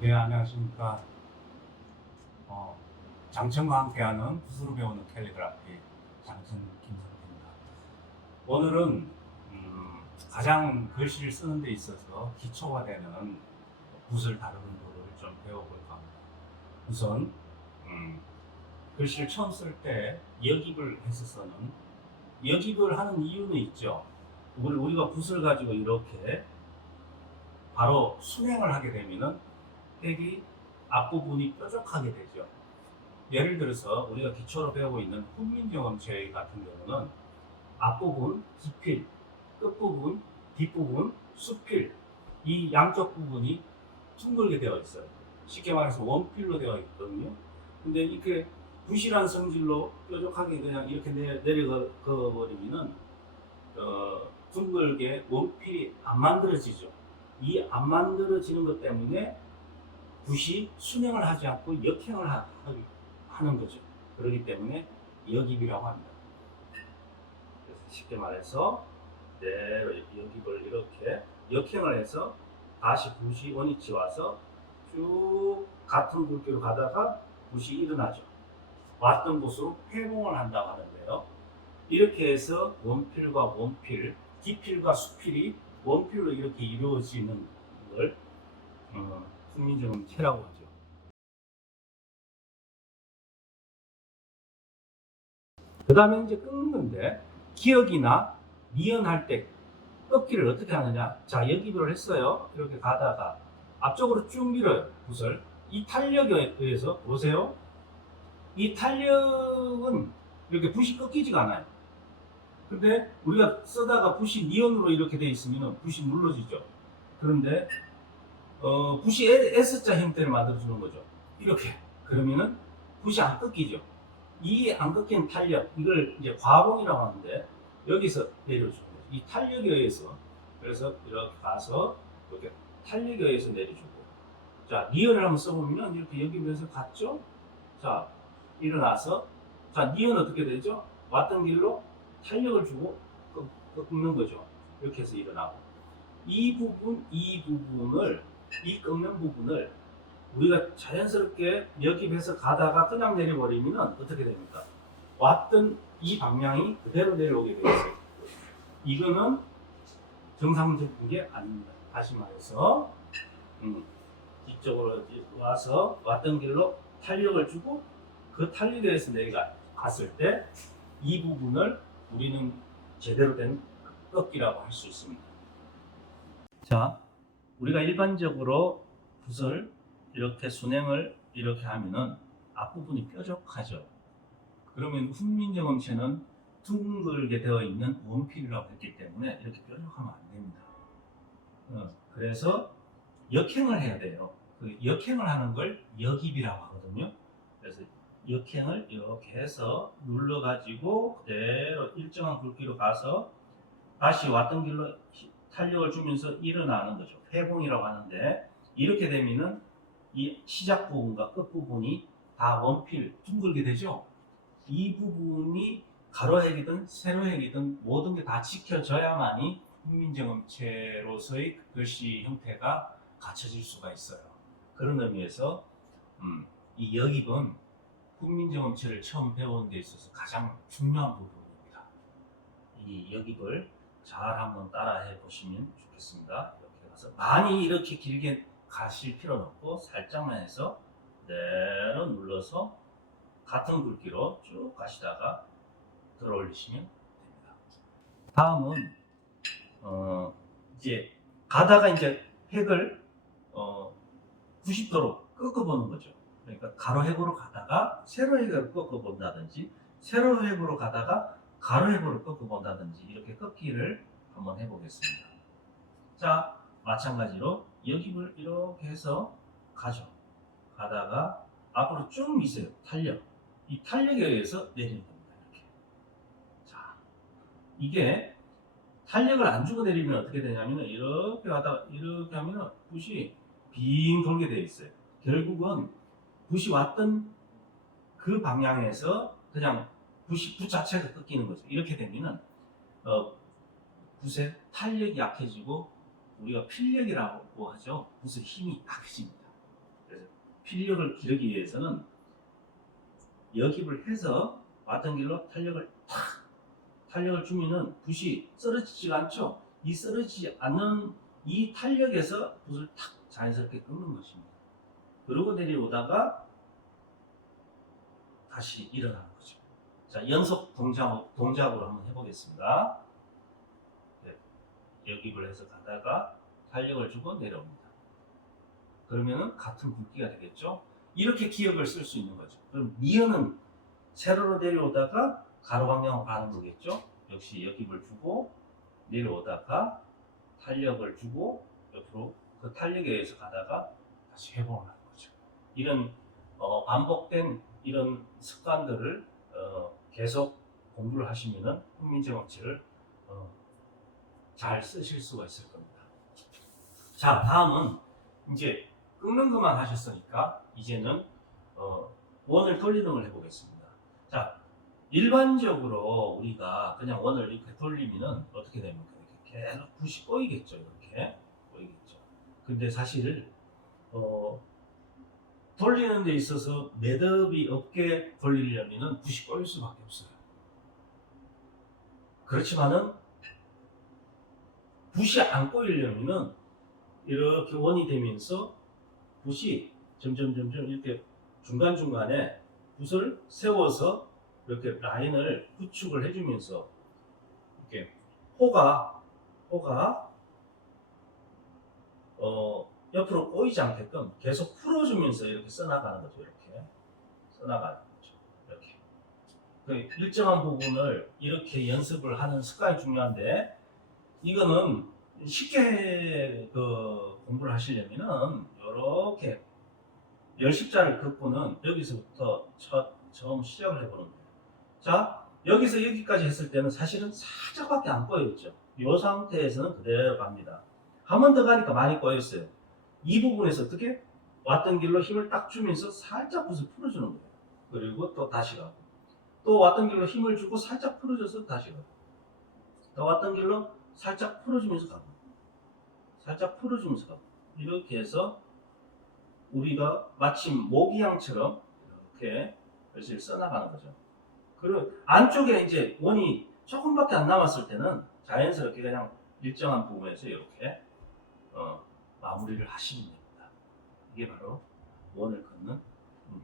네, 안녕하십니까. 어, 장천과 함께하는 붓으로 배우는 캘리그라피 장천 김성태입니다. 오늘은 가장 글씨를 쓰는 데 있어서 기초가 되는 붓을 다루는 도를 좀 배워볼까 합니다. 우선 글씨를 처음 쓸 때 여깁을 해서 쓰는 여깁을 하는 이유는 있죠. 우리가 붓을 가지고 이렇게 바로 순행을 하게 되면은 획이 앞부분이 뾰족하게 되죠. 예를 들어서 우리가 기초로 배우고 있는 훈민정음체 같은 경우는 앞부분 기필, 끝부분, 뒷부분 수필, 이 양쪽 부분이 둥글게 되어 있어요. 쉽게 말해서 원필로 되어 있거든요. 근데 이렇게 부실한 성질로 뾰족하게 그냥 이렇게 내려가 버리면은 둥글게 원필이 안 만들어지죠. 이 안 만들어지는 것 때문에 붓이 순행을 하지 않고 역행을 하는 거죠. 그렇기 때문에 역입이라고 합니다. 그래서 쉽게 말해서 그대로 역입을 이렇게 역행을 해서 다시 붓이 원위치 와서 쭉 같은 굵기로 가다가 붓이 일어나죠. 왔던 곳으로 회봉을 한다고 하는데요. 이렇게 해서 원필과 원필, 기필과 수필이 원필로 이렇게 이루어지는 걸 훈민정음체라고 하죠. 그 다음에 이제 끊는 건데, 기역이나 미연할 때 꺾기를 어떻게 하느냐. 자, 여기를 했어요. 이렇게 가다가 앞쪽으로 쭉 밀어요, 붓을. 이 탄력에 의해서, 보세요. 이 탄력은 이렇게 붓이 꺾이지가 않아요. 근데 우리가 쓰다가 붓이 니온으로 이렇게 돼 있으면 붓이 눌러지죠. 그런데 붓이 S자 형태를 만들어주는 거죠. 이렇게. 그러면은 붓이 안 꺾이죠. 이 안 꺾인 탄력, 이걸 이제 과봉이라고 하는데, 여기서 내려주는 거죠. 이 탄력에 의해서. 그래서 이렇게 가서 이렇게 탄력에 의해서 내려주고. 자, 니은을 한번 써보면 이렇게 여기면서 갔죠. 자, 일어나서. 자, 니은 어떻게 되죠? 왔던 길로 탄력을 주고 꺾는 거죠. 이렇게 해서 일어나고. 이 부분을, 이 꺾는 부분을 우리가 자연스럽게 역입해서 가다가 그냥 내려버리면 어떻게 됩니까? 왔던 이 방향이 그대로 내려오게 되어 있어요. 이거는 정상적인 게 아닙니다. 다시 말해서 뒤쪽으로 와서 왔던 길로 탄력을 주고 그 탄력에 의해서 내가 갔을 때 이 부분을 우리는 제대로 된 꺾기라고 할 수 있습니다. 자, 우리가 일반적으로 붓을 이렇게 순행을 이렇게 하면은 앞부분이 뾰족하죠. 그러면 훈민정음체는 둥글게 되어 있는 원필이라고 했기 때문에 이렇게 뾰족하면 안 됩니다. 그래서 역행을 해야 돼요. 그 역행을 하는 걸 역입이라고 하거든요. 그래서 역행을 이렇게 해서 눌러가지고 그대로 일정한 굵기로 가서 다시 왔던 길로 탄력을 주면서 일어나는 거죠. 회봉이라고 하는데, 이렇게 되면은 이 시작 부분과 끝 부분이 다 원필 둥글게 되죠. 이 부분이 가로획이든 세로획이든 모든 게 다 지켜져야만이 훈민정음체로서의 글씨 형태가 갖춰질 수가 있어요. 그런 의미에서 이 역입은 훈민정음체를 처음 배우는 데 있어서 가장 중요한 부분입니다. 이 역입을 잘 한번 따라해 보시면 좋겠습니다. 이렇게 가서 많이 이렇게 길게 가실 필요는 없고 살짝만 해서 그대로 눌러서 같은 굵기로 쭉 가시다가 들어 올리시면 됩니다. 다음은 이제 가다가 이제 획을 90도로 꺾어보는 거죠. 그러니까 가로획으로 가다가 세로획으로 꺾어본다든지, 세로획으로 가다가 가로획으로 꺾어본다든지, 이렇게 꺾기를 한번 해보겠습니다. 자, 마찬가지로 역입을 이렇게 해서 가죠. 가다가 앞으로 쭉 미세요. 탄력. 이 탄력에 의해서 내리는 겁니다. 이렇게. 자, 이게 탄력을 안 주고 내리면 어떻게 되냐면 이렇게 가다가 이렇게 하면 붓이 빙 돌게 되어 있어요. 결국은 붓이 왔던 그 방향에서 그냥 붓 자체가 꺾이는 거죠. 이렇게 되면은 붓의 탄력이 약해지고 우리가 필력이라고 하죠. 붓의 힘이 약해집니다. 필력을 기르기 위해서는 여깁을 해서 왔던 길로 탄력을 주면은 붓이 쓰러지지가 않죠. 이 쓰러지지 않는 이 탄력에서 붓을 탁 자연스럽게 끊는 것입니다. 그러고 내려오다가 다시 일어나는 거죠. 자, 연속 동작으로 한번 해보겠습니다. 네, 여깁을 해서 가다가 탄력을 주고 내려옵니다. 그러면은 같은 굵기가 되겠죠. 이렇게 기억을 쓸 수 있는 거죠. 그럼 니은은 세로로 내려오다가 가로 방향으로 가는 거겠죠. 역시 여깁을 주고 내려오다가 탄력을 주고 옆으로 그 탄력에 의해서 가다가 다시 회복을 하는 거죠. 이런 반복된 이런 습관들을 계속 공부를 하시면은 훈민정음치를 잘 쓰실 수가 있을 겁니다. 자, 다음은 이제 끊는 것만 하셨으니까 이제는 원을 돌리는 걸 해보겠습니다. 자, 일반적으로 우리가 그냥 원을 이렇게 돌리면은 어떻게 됩니까? 이렇게 계속 붓이 꼬이겠죠. 이렇게 꼬이겠죠. 근데 사실 돌리는 데 있어서 매듭이 없게 돌리려면은 붓이 꼬일 수밖에 없어요. 그렇지만은 붓이 안 꼬이려면은 이렇게 원이 되면서 붓이 점점 이렇게 중간중간에 붓을 세워서 이렇게 라인을 구축을 해주면서 이렇게 호가 옆으로 꼬이지 않게끔 계속 풀어주면서 이렇게 써나가는 거죠. 이렇게 써나가는 거죠. 이렇게 그 일정한 부분을 이렇게 연습을 하는 습관이 중요한데, 이거는 쉽게 공부를 하시려면은 이렇게 열십자를 긋고는 여기서부터 처음 시작을 해보는 거예요. 자, 여기서 여기까지 했을 때는 사실은 살짝밖에 안 꼬였죠. 이 상태에서는 그대로 갑니다. 한 번 더 가니까 많이 꼬였어요. 이 부분에서 어떻게 왔던 길로 힘을 딱 주면서 살짝 붓을 풀어주는 거예요. 그리고 또 다시 가고, 또 왔던 길로 힘을 주고 살짝 풀어줘서 다시 가고, 또 왔던 길로 살짝 풀어주면서 가고, 살짝 풀어주면서 가고, 이렇게 해서 우리가 마침 모기향처럼 이렇게 열심히 써나가는 거죠. 그리고 안쪽에 이제 원이 조금밖에 안 남았을 때는 자연스럽게 그냥 일정한 부분에서 이렇게 마무리를 하시면 됩니다. 이게 바로 원을 긋는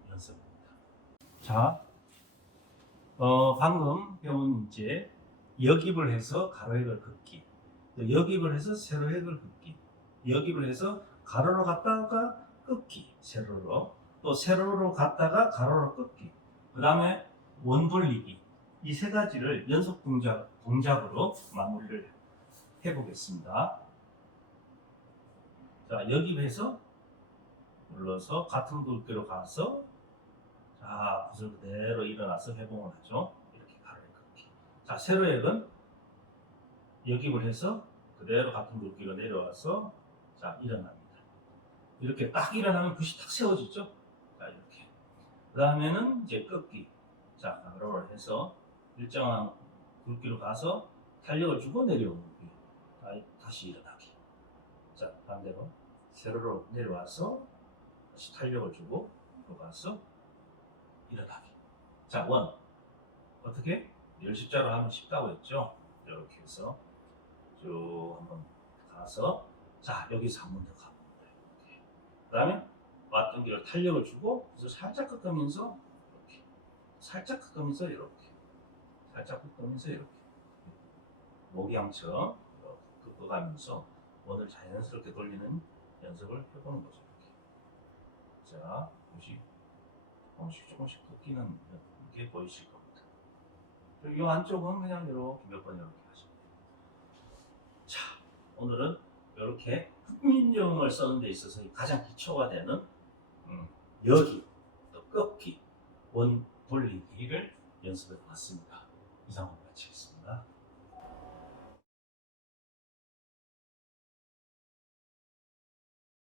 연습입니다. 자, 방금 배운 이제 여깁을 해서 가로획을 긋기, 또 여깁을 해서 세로획을 긋기, 여깁을 해서 가로로 갔다가 긋기, 세로로, 또 세로로 갔다가 가로로 긋기, 그 다음에 원 돌리기, 이 세 가지를 연속 동작으로 마무리를 해보겠습니다. 자, 여깁해서 눌러서 같은 굵기로 가서, 자, 붓을 그대로 일어나서 회복을 하죠. 이렇게 가로를 긋기. 자, 세로획은 여깁을 해서 그대로 같은 굵기로 내려와서, 자, 일어납니다. 이렇게 딱 일어나면 붓이 탁 세워지죠. 자, 이렇게. 그 다음에는 이제 꺾기. 자, 가로를 해서 일정한 굵기로 가서 탄력을 주고 내려오는 기. 다시 일어나기. 자, 반대로 세로로 내려와서 다시 탄력을 주고 들어가서 일어나기. 자, 원. 어떻게? 열십자로 하면 쉽다고 했죠? 이렇게 해서 쭉 한번 가서, 자, 여기서 한 번 더 가봅니다. 이렇게. 그 다음에 왔던 길을 탄력을 주고, 그래서 살짝 꺾으면서 이렇게. 살짝 꺾으면서 이렇게. 살짝 꺾으면서 이렇게. 모기향처럼 이렇게 꺾어가면서 원을 자연스럽게 돌리는 연습을 해보는 거죠. 이렇게. 자, 조금씩 꺾이는 게 보이실 겁니다. 이 안쪽은 그냥 이렇게 몇 번 이렇게 하시면 돼요. 자, 오늘은 이렇게 훈민정음을 쓰는 데 있어서 가장 기초가 되는 여기, 또 꺾기, 원 돌리기를 연습해 봤습니다. 이상으로 마치겠습니다.